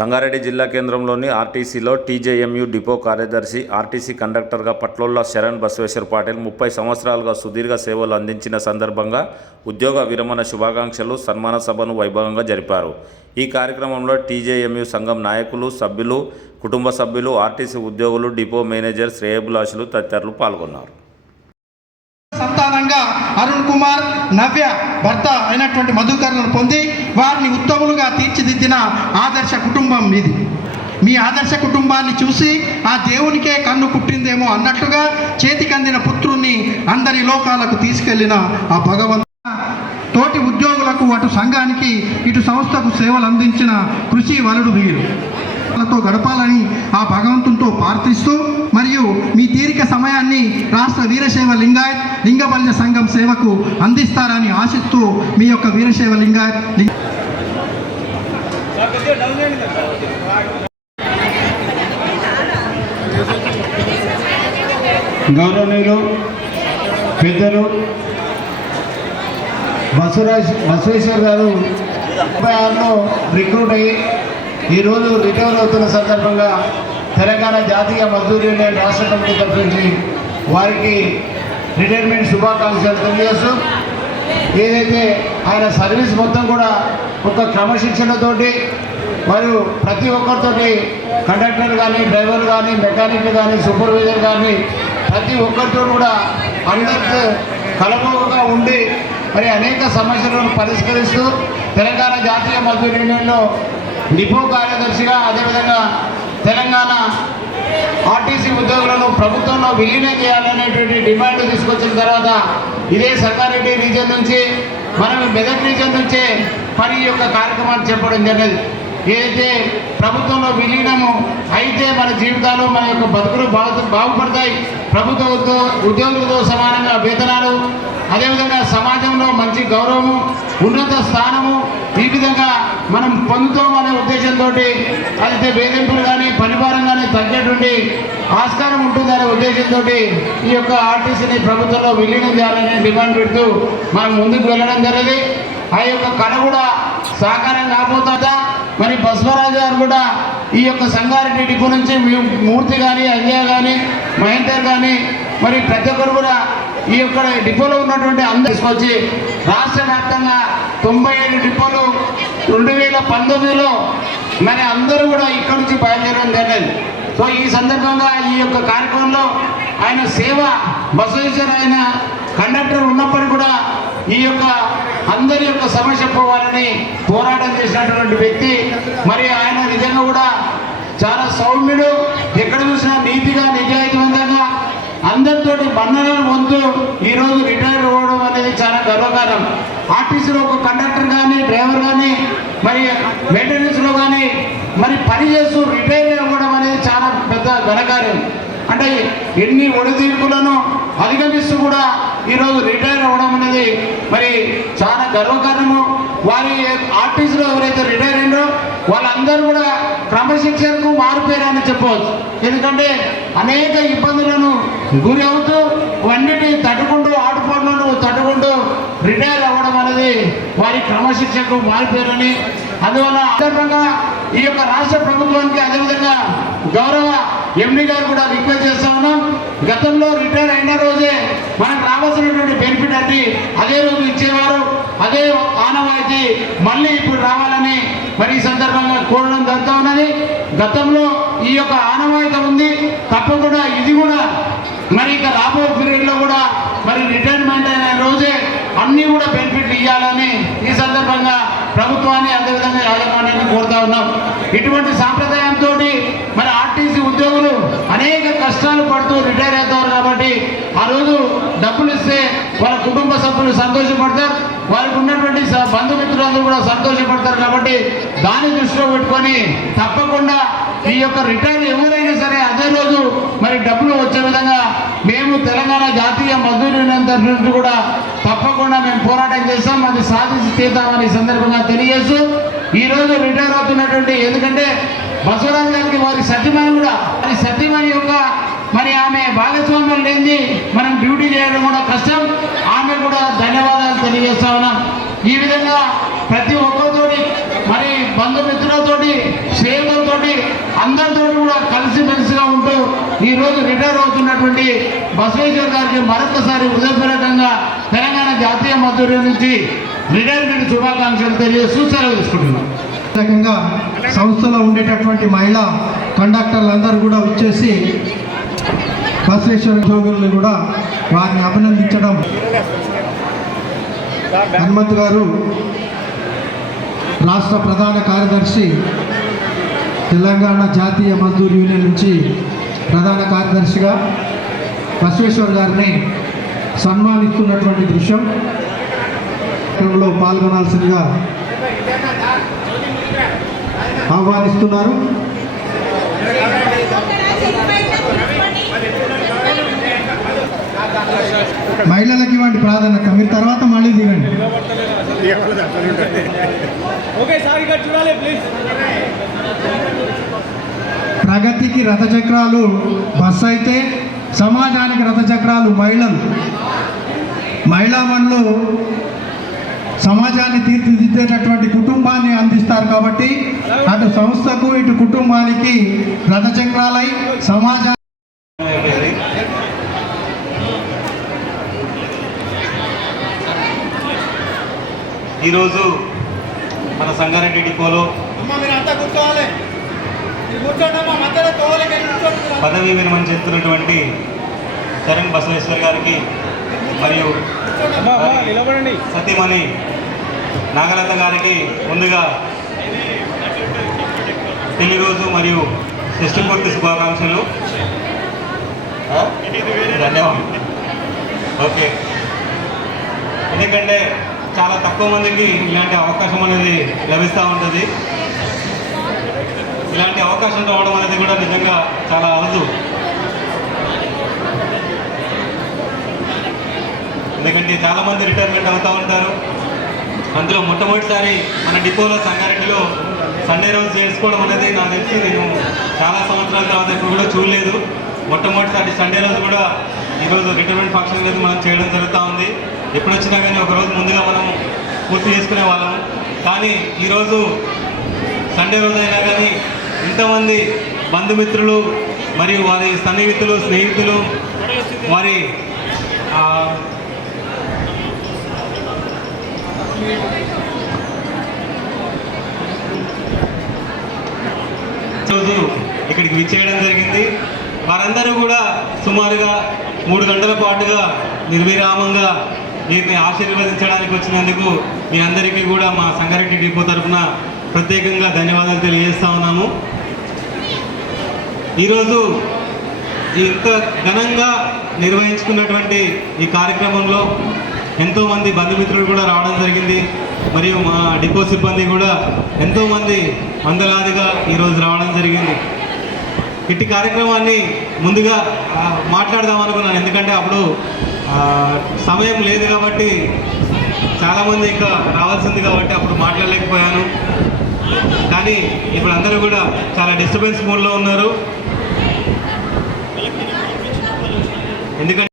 సంగారెడ్డి జిల్లా కేంద్రంలోని ఆర్టీసీలో టీజేఎంయూ డిపో కార్యదర్శి, ఆర్టీసీ కండక్టర్గా పట్లోళ్ళ శరణ్ బసవేశ్వర్ పాటిల్ 30 సంవత్సరాలుగా సుదీర్ఘ సేవలు అందించిన సందర్భంగా ఉద్యోగ విరమణ శుభాకాంక్షలు, సన్మాన సభను వైభవంగా జరిపారు. ఈ కార్యక్రమంలో టీజేఎంయూ సంఘం నాయకులు, సభ్యులు, కుటుంబ సభ్యులు, ఆర్టీసీ ఉద్యోగులు, డిపో మేనేజర్, శ్రేయోభిలాషులు తదితరులు పాల్గొన్నారు. సంతానంగా అరుణ్ కుమార్, నవ్య భర్త అయినటువంటి మధుకర్లను పొంది వారిని ఉత్తములుగా తీర్చిదిద్దిన ఆదర్శ కుటుంబం ఇది. మీ ఆదర్శ కుటుంబాన్ని చూసి ఆ దేవునికే కన్ను పుట్టిందేమో అన్నట్టుగా చేతికందిన పుత్రుణ్ణి అందరి లోకాలకు తీసుకెళ్లిన ఆ భగవంతుడు తోటి ఉద్యోగులకు, అటు సంఘానికి ఇటు సంస్థకు సేవలు అందించిన కృషి వలుడు వీరు. తో గడపాలని ఆ భగవంతునితో ప్రార్థిస్తూ, మరియు మీ తీరిక సమయాన్ని రాష్ట్ర వీరశైవ లింగాయత్ లింగబల్య సంఘం సేవకు అందిస్తారని ఆశిస్తూ మీ యొక్క వీరశైవ లింగాయత్ గౌరవనీయులు పెద్దలు బసవేశ్వర్ గారు 36లో రిక్రూట్ అయ్యి ఈరోజు రిటైర్ అవుతున్న సందర్భంగా తెలంగాణ జాతీయ మజ్దూర్ యూనియన్ రాష్ట్ర కమిటీ తరఫు నుంచి వారికి రిటైర్మెంట్ శుభాకాంక్షలు తెలియజేస్తూ, ఏదైతే ఆయన సర్వీస్ మొత్తం కూడా ఒక క్రమశిక్షణతోటి మరియు ప్రతి ఒక్కరితోటి కండక్టర్ కానీ, డ్రైవర్ కానీ, మెకానిక్ కానీ, సూపర్వైజర్ కానీ ప్రతి ఒక్కరితో కూడా అందరితో కలబోగా ఉండి మరి అనేక సమస్యలను పరిష్కరిస్తూ తెలంగాణ జాతీయ మజ్దూర్ యూనియన్లో డిపో కార్యదర్శిగా, అదేవిధంగా తెలంగాణ ఆర్టీసీ ఉద్యోగులను ప్రభుత్వంలో విలీనం చేయాలనేటువంటి డిమాండ్ తీసుకొచ్చిన తర్వాత ఇదే సంగారెడ్డి రీజన్ నుంచి, మనం మెదక్ రీజన్ నుంచే మరి ఈ యొక్క కార్యక్రమాన్ని చెప్పడం జరిగింది. ఏదైతే ప్రభుత్వంలో విలీనము అయితే మన జీవితాలు, మన యొక్క బతుకులు బాగుపడతాయి. ప్రభుత్వ ఉద్యోగులతో సమానంగా వేతనాలు, అదేవిధంగా సమాజంలో మంచి గౌరవము, ఉన్నత స్థానము ఈ విధంగా మనం పొందుతామనే ఉద్దేశంతో అయితే వేధింపులు కానీ, పనిభారం కానీ తగ్గేటువంటి ఆస్కారం ఉంటుందనే ఉద్దేశంతో ఈ యొక్క ఆర్టీసీని ప్రభుత్వంలో విలీనం చేయాలనే డిమాండ్ పెడుతూ మనం ముందుకు వెళ్ళడం జరిగింది. ఆ యొక్క కళ కూడా సాకారం కాకపోతుందా. మరి బసవరాజు గారు కూడా ఈ యొక్క సంగారెడ్డి డిపో నుంచి మూర్తి కానీ, అంజయ్య కానీ, మహేందర్ కానీ మరి ప్రతి ఒక్కరు కూడా ఈ యొక్క డిపోలో ఉన్నటువంటి అందరూ తీసుకొచ్చి రాష్ట్ర వ్యాప్తంగా 97 డిపోలు 2019లో మరి అందరూ కూడా ఇక్కడ నుంచి బయలుదేరడం జరిగింది. సో ఈ సందర్భంగా ఈ యొక్క కార్యక్రమంలో ఆయన సేవ, బసవేశ్వర్ ఆయన కండక్టర్ ఉన్నప్పటికీ కూడా ఈ యొక్క అందరి యొక్క సమస్య పోవాలని పోరాటం చేసినటువంటి వ్యక్తి. మరి ఆయన నిజంగా కూడా చాలా సౌమ్యుడు, ఎక్కడ చూసినా నీతిగా, నిజాయితీవంతంగా అందరితోటి మన్ననలు పొందుతూ ఈరోజు రిటైర్ అవ్వడం అనేది చాలా గర్వకారణం. ఆర్టీసీలో ఒక కండక్టర్ కానీ, డ్రైవర్ కానీ, మరి మెయింటెనెన్స్లో కానీ మరి పని చేస్తూ రిటైర్ అవ్వడం అనేది చాలా పెద్ద ఘనకార్యం. అంటే ఎన్ని ఒడిదీర్పులను అధిగమిస్తూ కూడా ఈరోజు రిటైర్ అవ్వడం అనేది మరి చాలా గర్వకారణము. వారి ఆర్టీసీలో ఎవరైతే రిటైర్ అయ్యారో వాళ్ళందరూ కూడా క్రమశిక్షణకు మారిపోయారని చెప్పవచ్చు. ఎందుకంటే అనేక ఇబ్బందులను గురి అవుతూ అన్నిటిని తట్టుకుంటూ, ఆటుపోట్లను తట్టుకుంటూ రిటైర్ అవ్వడం అనేది వారి క్రమశిక్షణకు మారిపోయారని, అందువల్ల సందర్భంగా ఈ యొక్క రాష్ట్ర ప్రభుత్వానికి, అదేవిధంగా గౌరవ ఎండి గారు కూడా రిక్వెస్ట్ చేస్తా ఉన్నాం. గతంలో రిటైర్ అయిన రోజే మనకు రావాల్సినటువంటి బెనిఫిట్ అంటే అదే రోజు ఇచ్చేవారు, అదే ఆనవాయితీ మళ్ళీ ఇప్పుడు రావాలని మరి ఈ సందర్భంగా కోరడం జరుగుతూ ఉన్నది. గతంలో ఈ యొక్క ఆనవాయితీ ఉంది, తప్పకుండా ఇది కూడా మరి ఇక రాబో పీరియడ్లో కూడా మరి రిటైర్మెంట్ అయిన రోజే అన్నీ కూడా బెనిఫిట్లు ఇవ్వాలని ఈ సందర్భంగా ప్రభుత్వాన్ని, అదేవిధంగా యాజమాన్యాన్ని కోరుతా ఉన్నాం. ఇటువంటి సాంప్రదాయంతో మరి ఆర్టీసీ ఉద్యోగులు అనేక కష్టాలు పడుతూ రిటైర్ అవుతారు కాబట్టి ఆ రోజు డబ్బులు ఇస్తే వాళ్ళ కుటుంబ సభ్యులు సంతోషపడతారు, వారికి ఉన్నటువంటి బంధుమిత్రులందరూ కూడా సంతోషపడతారు. కాబట్టి దాన్ని దృష్టిలో పెట్టుకొని తప్పకుండా ఈ యొక్క రిటైర్ ఎవరైనా సరే అదే రోజు మరి డబ్బులు వచ్చే విధంగా మేము తెలంగాణ జాతీయ మజ్దూర్ యూనియన్ తరఫు నుంచి కూడా తప్పకుండా మేము పోరాటం చేస్తాం, అది సాధించి తీద్దామని సందర్భంగా తెలియజేస్తూ ఈరోజు రిటైర్ అవుతున్నటువంటి, ఎందుకంటే బసవరాజు గారికి వారి సత్యమణి కూడా, వారి సత్యమణి యొక్క మరి ఆమె భాగస్వామ్యం లేని మనం డ్యూటీ చేయడం కూడా కష్టం. ఆమె కూడా ధన్యవాదాలు తెలియజేస్తా ఉన్నాం. ఈ విధంగా ప్రతి ఒక్కరితోటి మరి బంధుమిత్రులతోటి స్నేహితులతోటి అందరితో కూడా కలిసిమెలిసిగా ఉంటూ ఈరోజు రిటైర్ అవుతున్నటువంటి బసవేశ్వర్ గారికి మరొకసారి హృదయపూర్వకంగా తెలంగాణ జాతీయ మద్దతు నుంచి రిటైర్మెంట్ శుభాకాంక్షలు తెలియజేస్తూ సెలవు తీసుకుంటున్నాం. రకంగా సంస్థలో ఉండేటటువంటి మహిళా కండక్టర్లందరూ కూడా వచ్చేసి బసవేశ్వర ఉద్యోగులను కూడా వారిని అభినందించడం. హనుమంత్ గారు రాష్ట్ర ప్రధాన కార్యదర్శి, తెలంగాణ జాతీయ మజ్దూర్ యూనియన్ నుంచి ప్రధాన కార్యదర్శిగా బసవేశ్వర్ గారిని సన్మానిస్తున్నటువంటి దృశ్యం లో పాల్గొనాల్సిందిగా ఆహ్వానిస్తున్నారు. మహిళలకి ఇవ్వండి ప్రాధాన్యత, మీరు తర్వాత మళ్ళీ దిగండి. ప్రగతికి రథచక్రాలు బస్సు అయితే సమాజానికి రథచక్రాలు మహిళలు. మహిళామణులు సమాజాన్ని తీర్చిదిద్దేటటువంటి కుటుంబాన్ని అందిస్తారు కాబట్టి అటు సంస్థకు ఇటు కుటుంబానికి రథచక్రాలై సమాజాన్ని. ఈరోజు మన సంగారెడ్డి డిపోలో పదవీ విరమణ చెందుతున్నటువంటి చరణ్ బసవేశ్వర్ గారికి మరియు సతీమణి నాగలత గారికి ముందుగా పెళ్లి రోజు మరియు షష్ఠి పూర్తి శుభాకాంక్షలు. ధన్యవాదాలు. ఓకే, ఎందుకంటే చాలా తక్కువ మందికి ఇలాంటి అవకాశం అనేది లభిస్తూ ఉంటుంది. ఇలాంటి అవకాశం రావడం అనేది కూడా నిజంగా చాలా అరుదు. ఎందుకంటే చాలామంది రిటైర్మెంట్ అవుతూ ఉంటారు. అందులో మొట్టమొదటిసారి మన డిపోలో సంగారెడ్డిలో సండే రోజు చేసుకోవడం అనేది నాకు తెలిసి నేను చాలా సంవత్సరాల తర్వాత ఎప్పుడు కూడా చూడలేదు. మొట్టమొదటిసారి సండే రోజు కూడా ఈరోజు రిటైర్మెంట్ ఫంక్షన్ అనేది మనం చేయడం జరుగుతూ ఉంది. ఎప్పుడు వచ్చినా కానీ ఒకరోజు ముందుగా మనం పూర్తి చేసుకునే వాళ్ళం. కానీ ఈరోజు సండే రోజు అయినా కానీ ఇంతమంది బంధుమిత్రులు మరియు వారి సన్నిహితులు స్నేహితులు వారి రోజు ఇక్కడికి విచ్చేయడం జరిగింది. వారందరూ కూడా సుమారుగా 3 గంటల పాటుగా నిర్విరామంగా వీరిని ఆశీర్వదించడానికి వచ్చినందుకు మీ అందరికీ కూడా మా సంగారెడ్డి డిపో తరఫున ప్రత్యేకంగా ధన్యవాదాలు తెలియజేస్తా ఉన్నాము. ఈరోజు ఇంత ఘనంగా నిర్వహించుకున్నటువంటి ఈ కార్యక్రమంలో ఎంతోమంది బంధుమిత్రులు కూడా రావడం జరిగింది. మరియు మా డిపో సిబ్బంది కూడా ఎంతోమంది వందలాదిగా ఈరోజు రావడం జరిగింది. ఇట్టి కార్యక్రమాన్ని ముందుగా మాట్లాడదాం అనుకున్నాను, ఎందుకంటే అప్పుడు సమయం లేదు కాబట్టి చాలామంది ఇంకా రావాల్సింది కాబట్టి అప్పుడు మాట్లాడలేకపోయాను. కానీ ఇప్పుడు అందరూ కూడా చాలా డిస్టర్బెన్స్ మూడ్లో ఉన్నారు. ఎందుకంటే